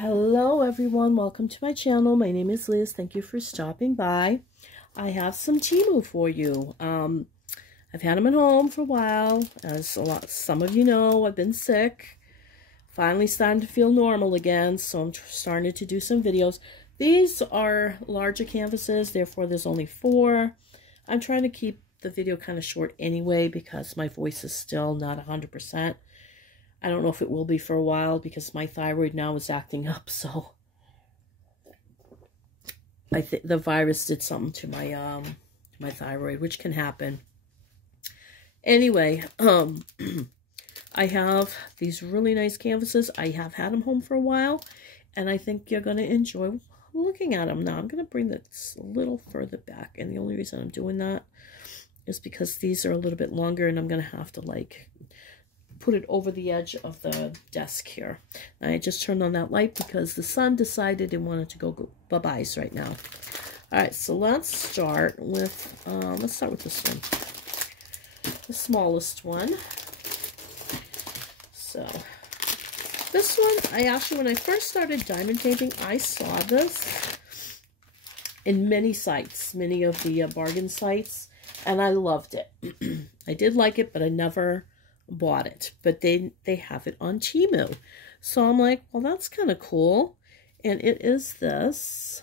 Hello everyone, welcome to my channel. My name is Liz. Thank you for stopping by. I have some Temu for you. I've had them at home for a while. As some of you know, I've been sick. Finally starting to feel normal again, so I'm starting to do some videos. These are larger canvases, therefore there's only 4. I'm trying to keep the video kind of short anyway because my voice is still not 100%. I don't know if it will be for a while because my thyroid now is acting up, so I think the virus did something to my thyroid, which can happen. Anyway, I have these really nice canvases. I have had them home for a while, and I think you're going to enjoy looking at them. Now, I'm going to bring this a little further back, and the only reason I'm doing that is because these are a little bit longer, and I'm going to have to, like, put it over the edge of the desk here. I just turned on that light because the sun decided it wanted to go bye-byes right now. All right, so let's start with this one, the smallest one. So this one, I actually, when I first started diamond painting, I saw this in many sites, many of the bargain sites, and I loved it. I did like it, but I never bought it, but they have it on Temu, so I'm like, well, that's kind of cool. And it is this.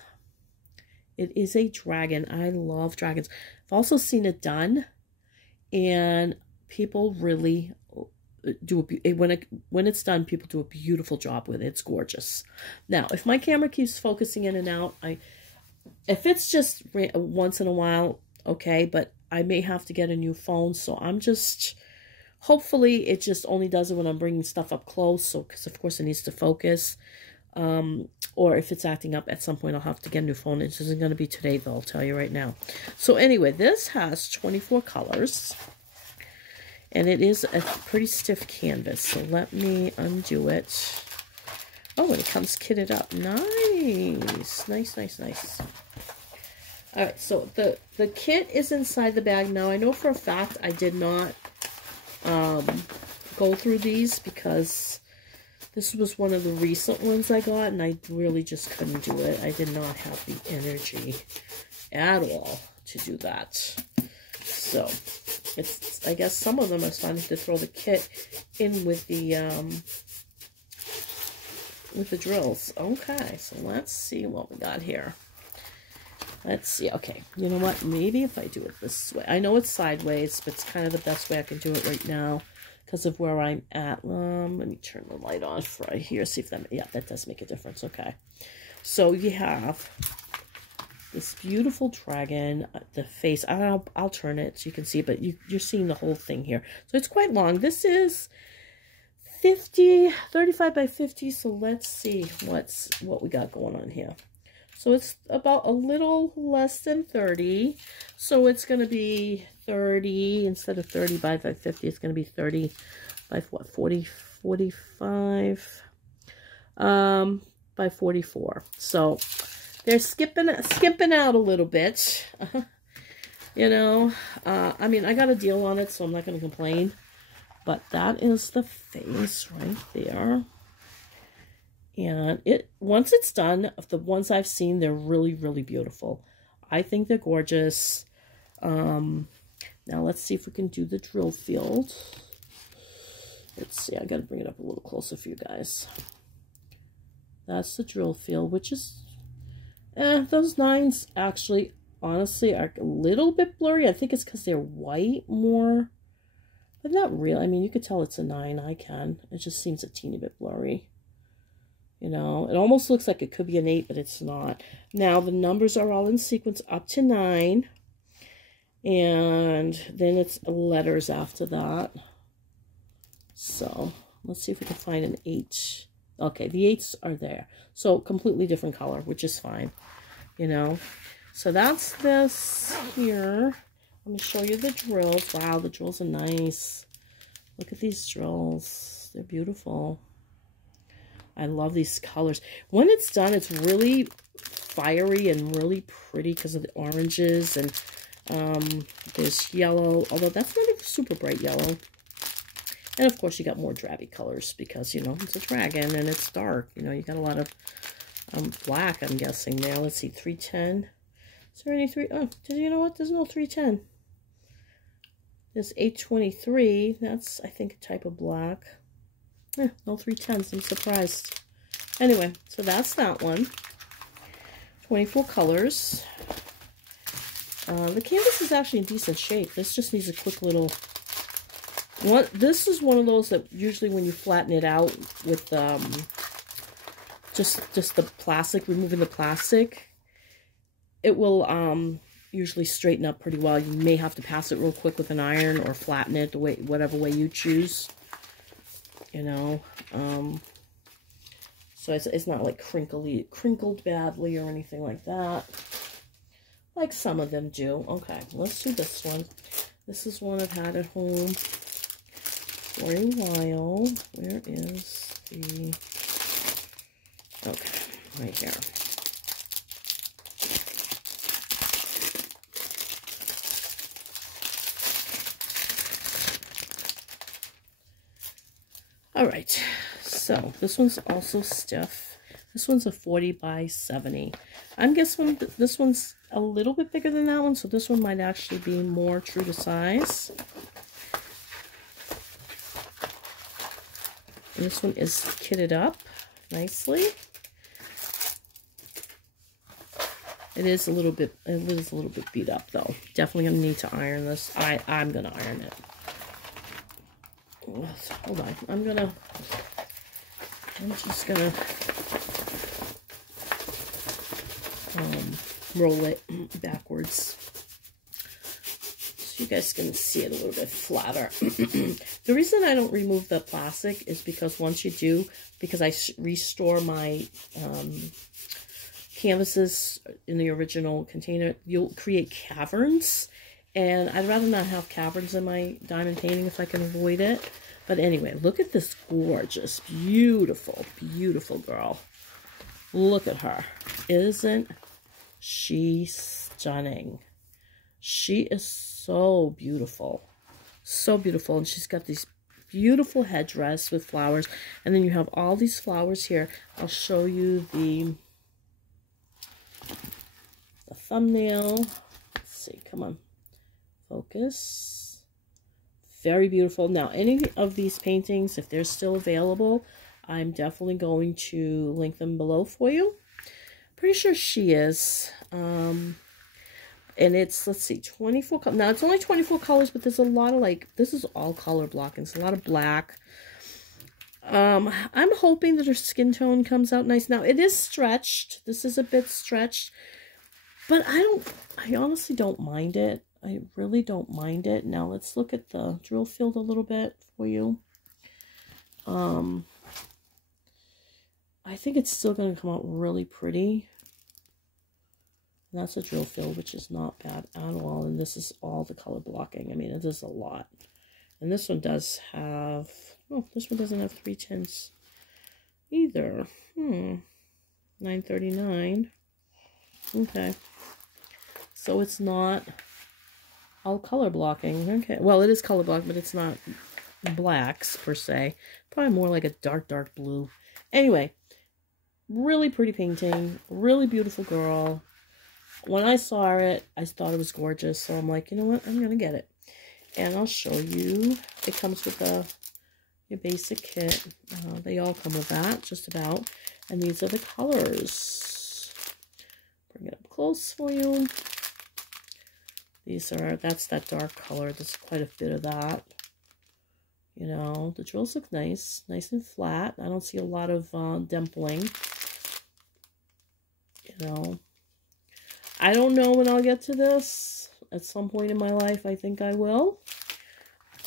It is a dragon. I love dragons. I've also seen it done, and people really do when it's done, people do a beautiful job with it. It's gorgeous. Now, if my camera keeps focusing in and out, if it's just once in a while, okay, but I may have to get a new phone, so I'm just, hopefully it just only does it when I'm bringing stuff up close, so because of course it needs to focus. Or if it's acting up at some point, I'll have to get a new phone. It isn't going to be today, though, I'll tell you right now. So anyway, this has 24 colors, and it is a pretty stiff canvas. So let me undo it. Oh, and it comes kitted up. Nice, nice, nice, nice. All right, so the kit is inside the bag. Now, I know for a fact I did not go through these because this was one of the recent ones I got, and I really just couldn't do it. I did not have the energy at all to do that. So I guess some of them are starting to throw the kit in with the drills. Okay, so let's see what we got here. Let's see. Okay, you know what? Maybe if I do it this way. I know it's sideways, but it's kind of the best way I can do it right now because of where I'm at. Let me turn the light on right here. See if that, yeah, that does make a difference. Okay. So you have this beautiful dragon, the face. I'll turn it so you can see, but you're seeing the whole thing here. So it's quite long. This is 35 by 50. So let's see what we got going on here. So it's about a little less than 30. So it's going to be 30 instead of 30 by 50. It's going to be 30 by what? 45 by 44. So they're skipping out a little bit. You know, I mean, I got a deal on it, so I'm not going to complain. But that is the face right there. And once it's done, the ones I've seen, they're really, really beautiful. I think they're gorgeous. Now let's see if we can do the drill field. Let's see, I got to bring it up a little closer for you guys. That's the drill field, which is, those 9s actually, honestly, are a little bit blurry. I think it's because they're white more, but not real. I mean, you could tell it's a 9. I can. It just seems a teeny bit blurry. You know, it almost looks like it could be an 8, but it's not. Now, the numbers are all in sequence up to 9. And then it's letters after that. So, let's see if we can find an 8. Okay, the 8s are there. So, completely different color, which is fine. You know. So, that's this here. Let me show you the drills. Wow, the drills are nice. Look at these drills. They're beautiful. I love these colors. When it's done, it's really fiery and really pretty because of the oranges, and there's yellow, although that's not a super bright yellow. And of course you got more drabby colors because, you know, it's a dragon and it's dark. You know, you got a lot of black, I'm guessing there. Let's see, 310. Is there any three? Oh, you know what? There's no 310. There's 823. That's, I think, a type of black. No 310s. I'm surprised. Anyway, so that's that one. 24 colors. The canvas is actually in decent shape. This just needs a quick little... This is one of those that usually when you flatten it out with just the plastic, removing the plastic, it will usually straighten up pretty well. You may have to pass it real quick with an iron or flatten it the way, whatever way you choose. You know, so it's not like crinkled badly or anything like that, like some of them do. Okay, let's do this one. This is one I've had at home for a while. Where is the... Okay, right here. All right, so this one's also stiff. This one's a 40 by 70. I'm guessing this one's a little bit bigger than that one, so this one might actually be more true to size. And this one is kitted up nicely. It is a little bit beat up though. Definitely gonna need to iron this. I'm gonna iron it. Hold on. I'm just gonna roll it backwards so you guys can see it a little bit flatter. The reason I don't remove the plastic is because once you do, because I restore my canvases in the original container, you'll create caverns. And I'd rather not have caverns in my diamond painting if I can avoid it. But anyway, look at this gorgeous, beautiful, beautiful girl. Look at her. Isn't she stunning? She is so beautiful. So beautiful. And she's got these beautiful headdress with flowers. And then you have all these flowers here. I'll show you the thumbnail. Let's see. Come on. Focus. Very beautiful. Now, any of these paintings, if they're still available, I'm definitely going to link them below for you. Pretty sure she is. And it's, let's see, 24 colors. Now, it's only 24 colors, but there's a lot of, like, this is all color blocking. It's a lot of black. I'm hoping that her skin tone comes out nice. Now, it is stretched. This is a bit stretched. But I honestly don't mind it. I really don't mind it. Now let's look at the drill field a little bit for you. I think it's still going to come out really pretty. And that's a drill field, which is not bad at all. And this is all the color blocking. I mean, it is a lot. And this one does have... Oh, this one doesn't have 310s either. 939. Okay. So it's not all color blocking. Okay. Well, it is color blocking, but it's not blacks per se. Probably more like a dark, dark blue. Anyway, really pretty painting. Really beautiful girl. When I saw it, I thought it was gorgeous. So I'm like, you know what? I'm going to get it. And I'll show you. It comes with your basic kit. They all come with that, just about. And these are the colors. Bring it up close for you. That's that dark color. There's quite a bit of that. You know, the drills look nice. Nice and flat. I don't see a lot of dimpling. You know. I don't know when I'll get to this. At some point in my life, I think I will.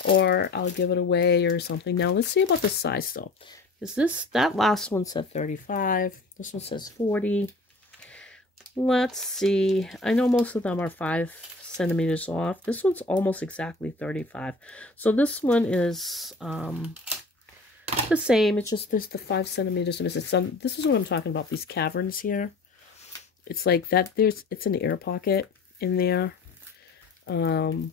Or I'll give it away or something. Now, let's see about the size, though. Because that last one said 35. This one says 40. Let's see. I know most of them are 5 centimeters off. This one's almost exactly 35. So this one is the same. It's just there's the 5 centimeters missing. This is what I'm talking about. These caverns here. It's like that. It's an air pocket in there. And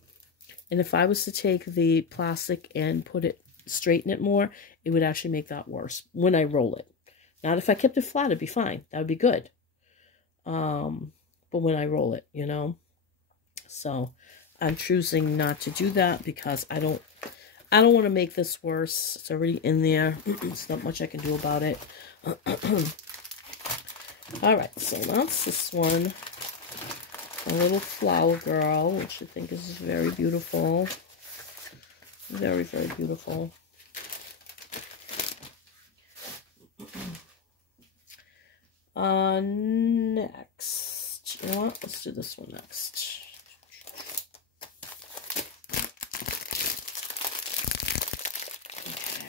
if I was to take the plastic and put it straighten it more, it would actually make that worse when I roll it. Not if I kept it flat, it'd be fine. That would be good. But when I roll it, you know. So I'm choosing not to do that because I don't want to make this worse. It's already in there. There's not much I can do about it. Alright, so that's this one. A little flower girl, which I think is very beautiful. Very, very beautiful. Next. You know what? Let's do this one next. Okay.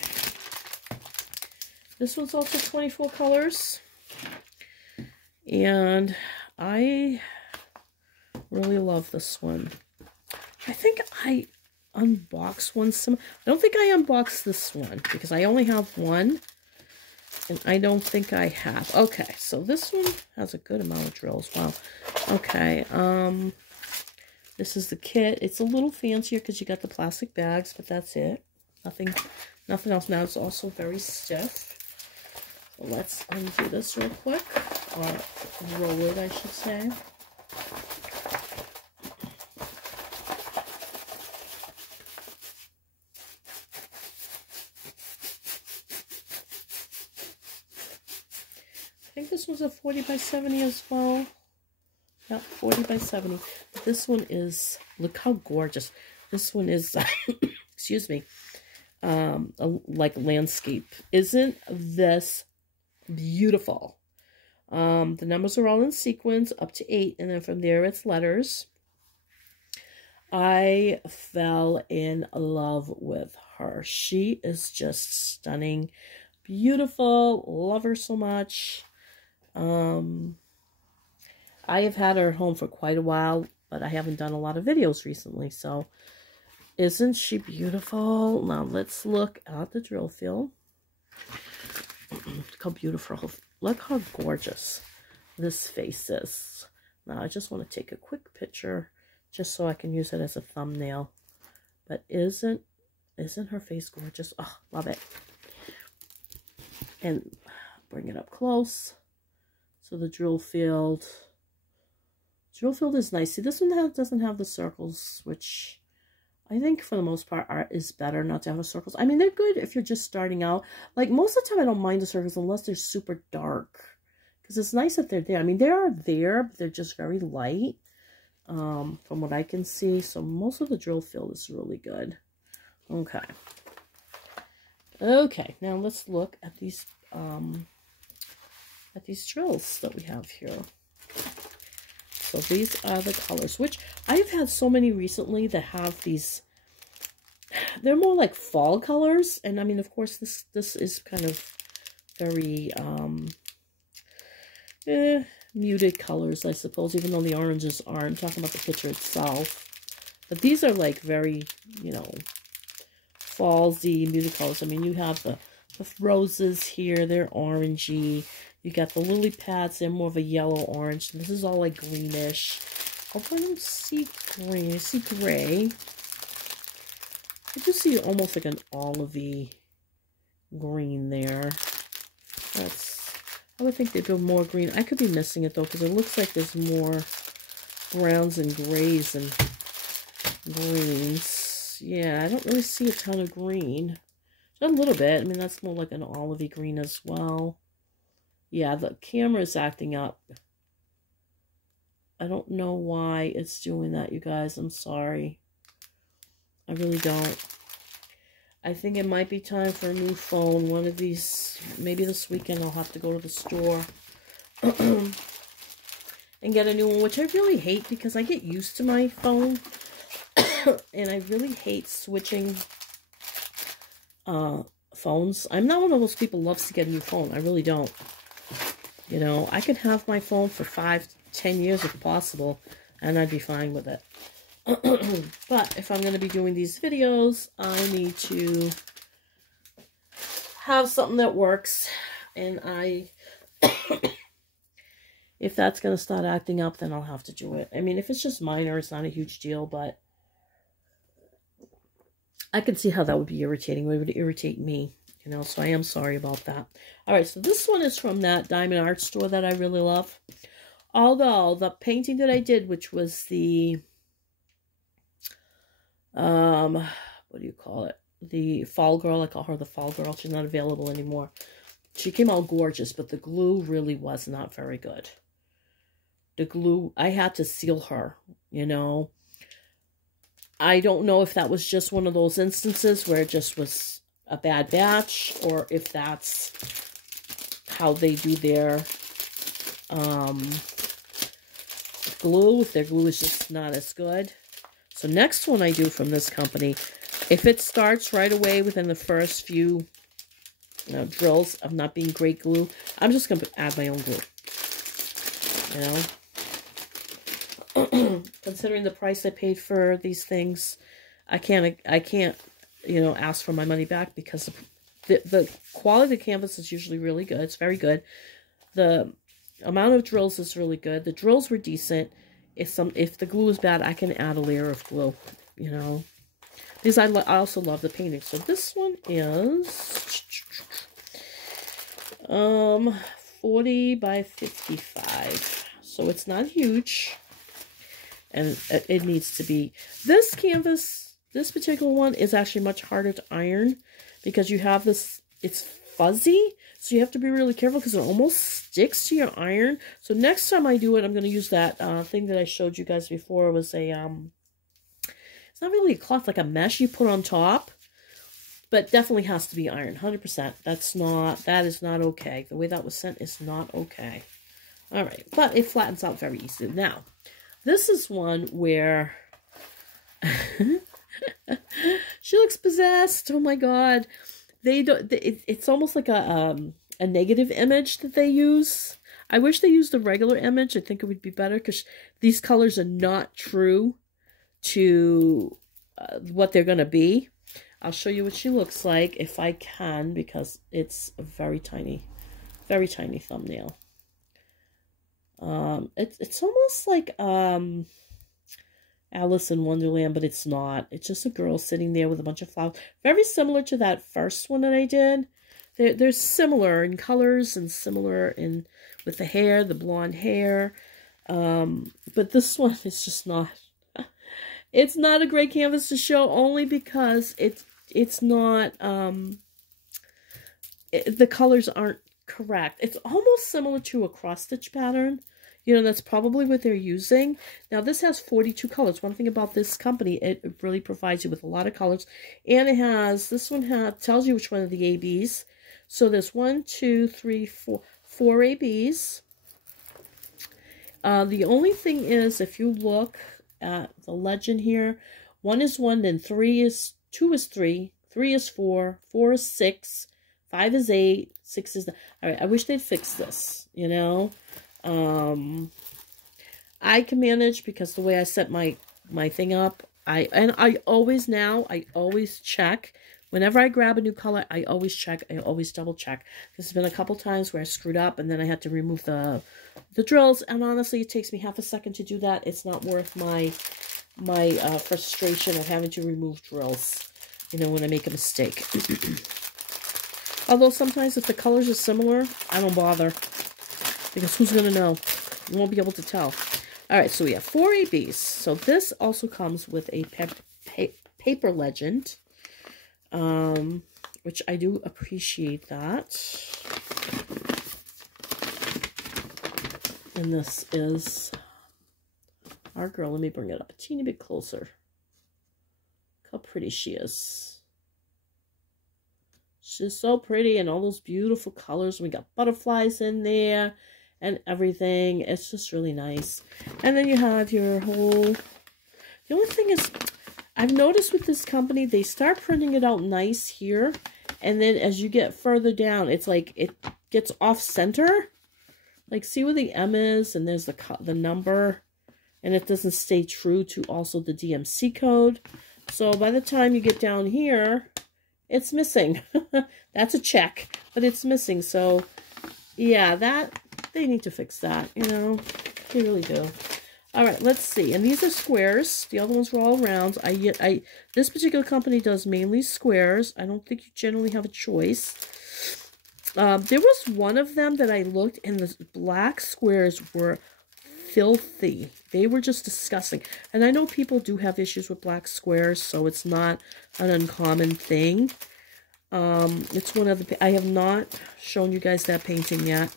This one's also 24 colors. And I really love this one. I think I unboxed one. I don't think I unboxed this one because I only have one. And I don't think I have. Okay, so this one has a good amount of drills. Wow. Okay, this is the kit. It's a little fancier because you got the plastic bags, but that's it. Nothing else. Now it's also very stiff. So let's undo this real quick. Or roll it, I should say. I think this was a 40 by 70 as well. Yeah, 40 by 70. But this one is, look how gorgeous. This one is, excuse me, like landscape. Isn't this beautiful? The numbers are all in sequence, up to 8, and then from there it's letters. I fell in love with her. She is just stunning, beautiful, love her so much. I have had her at home for quite a while, but I haven't done a lot of videos recently, so isn't she beautiful? Now let's look at the drill field. Look how beautiful, look how gorgeous this face is. Now I just want to take a quick picture just so I can use it as a thumbnail. But isn't her face gorgeous? Oh, love it. And bring it up close. So the drill field is nice. See, this one doesn't have the circles, which I think for the most part is better not to have the circles. I mean, they're good if you're just starting out. Like, most of the time I don't mind the circles unless they're super dark. Because it's nice that they're there. I mean, they are there, but they're just very light from what I can see. So most of the drill field is really good. Okay. Okay, now let's look at these drills that we have here. So these are the colors, which I've had so many recently that have these, they're more like fall colors. And I mean, of course, this is kind of very muted colors, I suppose, even though the oranges aren't. I'm talking about the picture itself. But these are like very, you know, fallsy, muted colors. I mean, you have the roses here, they're orangey. You got the lily pads, they're more of a yellow-orange. This is all like greenish. Oh, I don't see green. I see gray. I do see almost like an olivey green there. I would think they'd go more green. I could be missing it though, because it looks like there's more browns and grays and greens. Yeah, I don't really see a ton of green. Just a little bit. I mean, that's more like an olivey green as well. Yeah, the camera is acting up. I don't know why it's doing that, you guys. I'm sorry. I really don't. I think it might be time for a new phone. One of these, maybe this weekend I'll have to go to the store and get a new one, which I really hate because I get used to my phone. And I really hate switching phones. I'm not one of those people who loves to get a new phone. I really don't. You know, I could have my phone for 5-10 years if possible, and I'd be fine with it. But if I'm going to be doing these videos, I need to have something that works. And if that's going to start acting up, then I'll have to do it. I mean, if it's just minor, it's not a huge deal, but I can see how that would be irritating. It would irritate me, you know, so I am sorry about that. All right, so this one is from that Diamond Art store that I really love. Although the painting that I did, which was the, what do you call it? The Fall Girl. I call her the Fall Girl. She's not available anymore. She came out gorgeous, but the glue really was not very good. The glue, I had to seal her, you know. I don't know if that was just one of those instances where it just was a bad batch, or if that's how they do their glue, if their glue is just not as good. So next one I do from this company, if it starts right away within the first few drills of not being great glue, I'm just going to add my own glue. You know, considering the price I paid for these things, I can't, you know, ask for my money back, because the quality of the canvas is usually really good. It's very good. The amount of drills is really good. The drills were decent. If the glue is bad, I can add a layer of glue, you know, because I also love the painting. So this one is 40 by 55. So it's not huge, and it needs to be. This canvas, this particular one, is actually much harder to iron, because you have this, it's fuzzy, so you have to be really careful, because it almost sticks to your iron. So next time I do it, I'm going to use that thing that I showed you guys before. It was a, it's not really a cloth, like a mesh you put on top, but definitely has to be ironed, 100%. That is not okay. The way that was sent is not okay. All right, but it flattens out very easily. Now, this is one where she looks possessed. Oh my God. They don't, it's almost like a negative image that they use. I wish they used a regular image. I think it would be better, because these colors are not true to what they're going to be. I'll show you what she looks like if I can, because it's a very tiny thumbnail. It's almost like Alice in Wonderland, but it's not. It's just a girl sitting there with a bunch of flowers. Very similar to that first one that I did. They're similar in colors and similar in with the hair, the blonde hair. But this one is just not. It's not a great canvas to show, only because it's not. The colors aren't correct. It's almost similar to a cross stitch pattern. You know, that's probably what they're using. Now, this has 42 colors. One thing about this company, it really provides you with a lot of colors. And it has, this one tells you which one of the ABs. So there's 4 ABs. The only thing is, if you look at the legend here, 1 is 1, then 2 is 3, 3 is 4, 4 is 6, 5 is 8, 6 is 9. All right, I wish they'd fix this, you know. I can manage, because the way I set my thing up, I always check. Whenever I grab a new color, I always check. I always double check. There's been a couple times where I screwed up, and then I had to remove the drills, and honestly, it takes me half a second to do that. It's not worth my frustration of having to remove drills, you know, when I make a mistake. Although sometimes if the colors are similar, I don't bother, because who's going to know? You won't be able to tell. All right, so we have 4 ABs. So this also comes with a paper legend, which I do appreciate that. And this is our girl. Let me bring it up a teeny bit closer. Look how pretty she is. She's so pretty, and all those beautiful colors. We got butterflies in there and everything. It's just really nice. And then you have your whole... The only thing is, I've noticed with this company, they start printing it out nice here, and then as you get further down, it's like it gets off center. Like, see where the M is, and there's the number, and it doesn't stay true to also the DMC code. So by the time you get down here, it's missing. That's a check, but it's missing. So yeah, they need to fix that, you know, they really do. All right, let's see. And these are squares. The other ones were all rounds. This particular company does mainly squares. I don't think you generally have a choice. There was one of them that I looked, and the black squares were filthy. They were just disgusting. And I know people do have issues with black squares, so it's not an uncommon thing. It's one of the... I have not shown you guys that painting yet.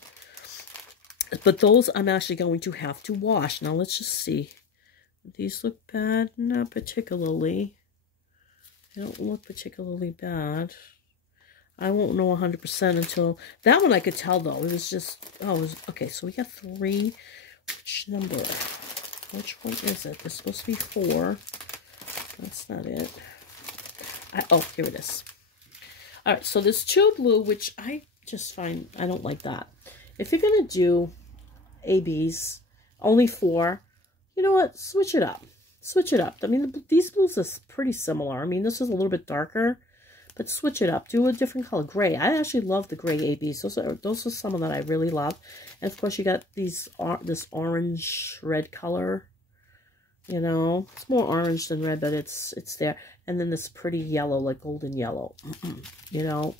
But those I'm actually going to have to wash. Now, let's just see. These look bad? Not particularly. They don't look particularly bad. I won't know 100% until... That one I could tell, though. It was just... Oh, it was... Okay, so we got 3. Which number? Which one is it? There's supposed to be 4. That's not it. Oh, here it is. All right, so there's 2 blue, which I just find... I don't like that. If you're going to do ABs, only 4, you know what? Switch it up. Switch it up. I mean, these blues are pretty similar. I mean, this is a little bit darker, but switch it up. Do a different color. Gray. I actually love the gray ABs. Those are some that I really love. And, of course, you got this orange red color. You know, it's more orange than red, but it's there. And then this pretty yellow, like golden yellow. You know.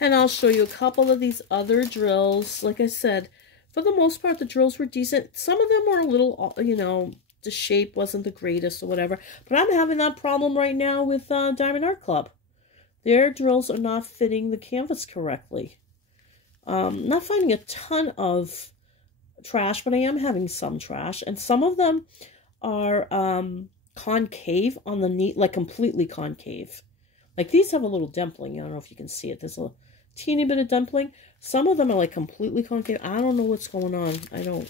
And I'll show you a couple of these other drills. Like I said, for the most part, the drills were decent. Some of them were a little, you know, the shape wasn't the greatest or whatever. But I'm having that problem right now with Diamond Art Club. Their drills are not fitting the canvas correctly. Not finding a ton of trash, but I am having some trash. And some of them are concave on the knee, like completely concave. Like these have a little dimpling. I don't know if you can see it. There's a teeny bit of dimpling. Some of them are like completely concave. I don't know what's going on. I don't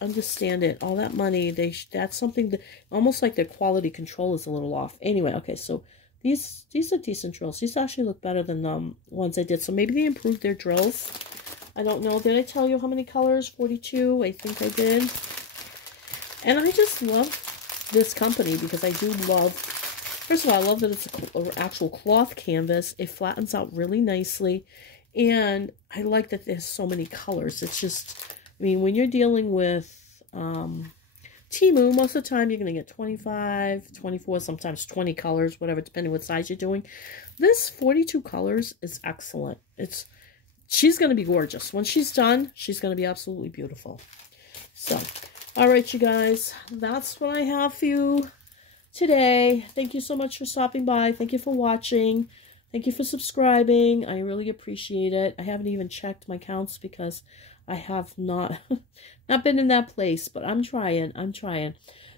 understand it. All that money, that's something that almost like their quality control is a little off. Anyway, okay, so these are decent drills. These actually look better than the ones I did. So maybe they improved their drills. I don't know. Did I tell you how many colors? 42. I think I did. And I just love this company because I do love... First of all, I love that it's an actual cloth canvas. It flattens out really nicely. And I like that there's so many colors. It's just, I mean, when you're dealing with Temu, most of the time you're going to get 25, 24, sometimes 20 colors, whatever, depending what size you're doing. This 42 colors is excellent. She's going to be gorgeous. When she's done, she's going to be absolutely beautiful. So, all right, you guys, that's what I have for you today. Thank you so much for stopping by. Thank you for watching. Thank you for subscribing. I really appreciate it. I haven't even checked my counts because I have not been in that place, but I'm trying.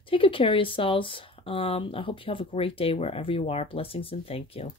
Take good care of yourselves. I hope you have a great day wherever you are. Blessings and thank you.